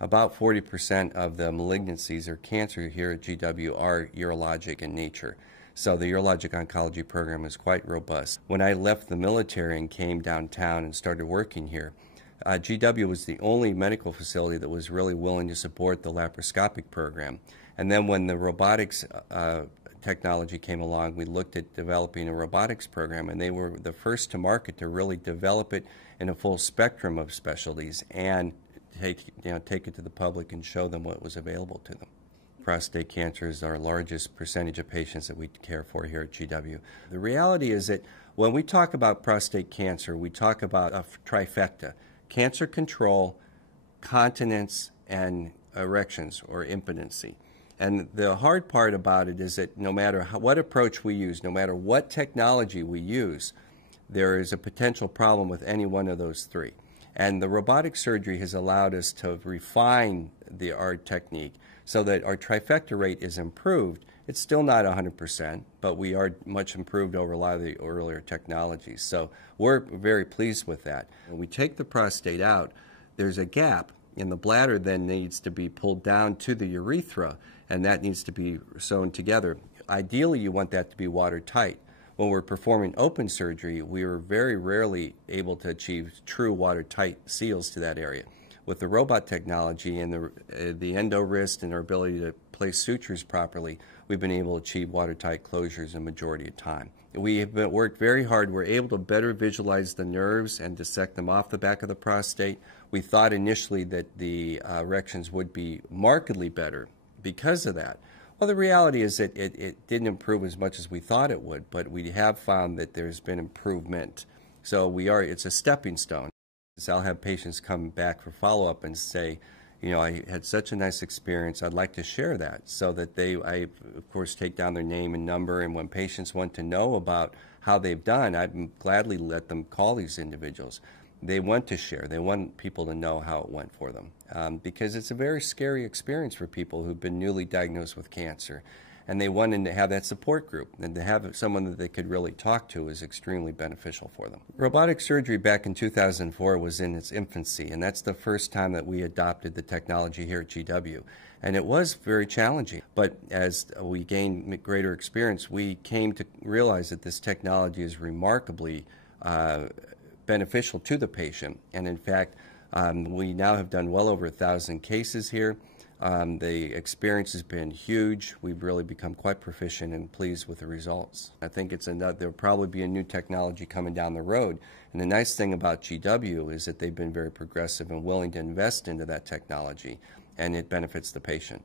About 40% of the malignancies or cancer here at GW are urologic in nature. So the urologic oncology program is quite robust. When I left the military and came downtown and started working here, GW was the only medical facility that was really willing to support the laparoscopic program. And then when the robotics technology came along, we looked at developing a robotics program, and they were the first to market to really develop it in a full spectrum of specialties and take it to the public and show them what was available to them. Prostate cancer is our largest percentage of patients that we care for here at GW. The reality is that when we talk about prostate cancer, we talk about a trifecta: cancer control, continence, and erections or impotency. And the hard part about it is that no matter what approach we use, no matter what technology we use, there is a potential problem with any one of those three. And the robotic surgery has allowed us to refine our technique so that our trifecta rate is improved. It's still not 100%, but we are much improved over a lot of the earlier technologies. So we're very pleased with that. When we take the prostate out, there's a gap, and the bladder then needs to be pulled down to the urethra, and that needs to be sewn together. Ideally, you want that to be watertight. When we're performing open surgery, we are very rarely able to achieve true watertight seals to that area. With the robot technology and the endo wrist and our ability to place sutures properly, we've been able to achieve watertight closures a majority of time. We have worked very hard. We're able to better visualize the nerves and dissect them off the back of the prostate. We thought initially that the erections would be markedly better because of that. Well, the reality is that it didn't improve as much as we thought it would, but we have found that there's been improvement. So it's a stepping stone. So I'll have patients come back for follow-up and say, I had such a nice experience, I'd like to share that, so that I of course take down their name and number, and when patients want to know about how they've done, I'd gladly let them call these individuals. They want to share. They want people to know how it went for them, because it's a very scary experience for people who've been newly diagnosed with cancer, and they wanted to have that support group, and to have someone that they could really talk to is extremely beneficial for them. Robotic surgery back in 2004 was in its infancy, and that's the first time that we adopted the technology here at GW. And it was very challenging, but as we gained greater experience, we came to realize that this technology is remarkably beneficial to the patient. And in fact, we now have done well over 1,000 cases here. The experience has been huge. We've really become quite proficient and pleased with the results. I think there'll probably be a new technology coming down the road. And the nice thing about GW is that they've been very progressive and willing to invest into that technology, and it benefits the patient.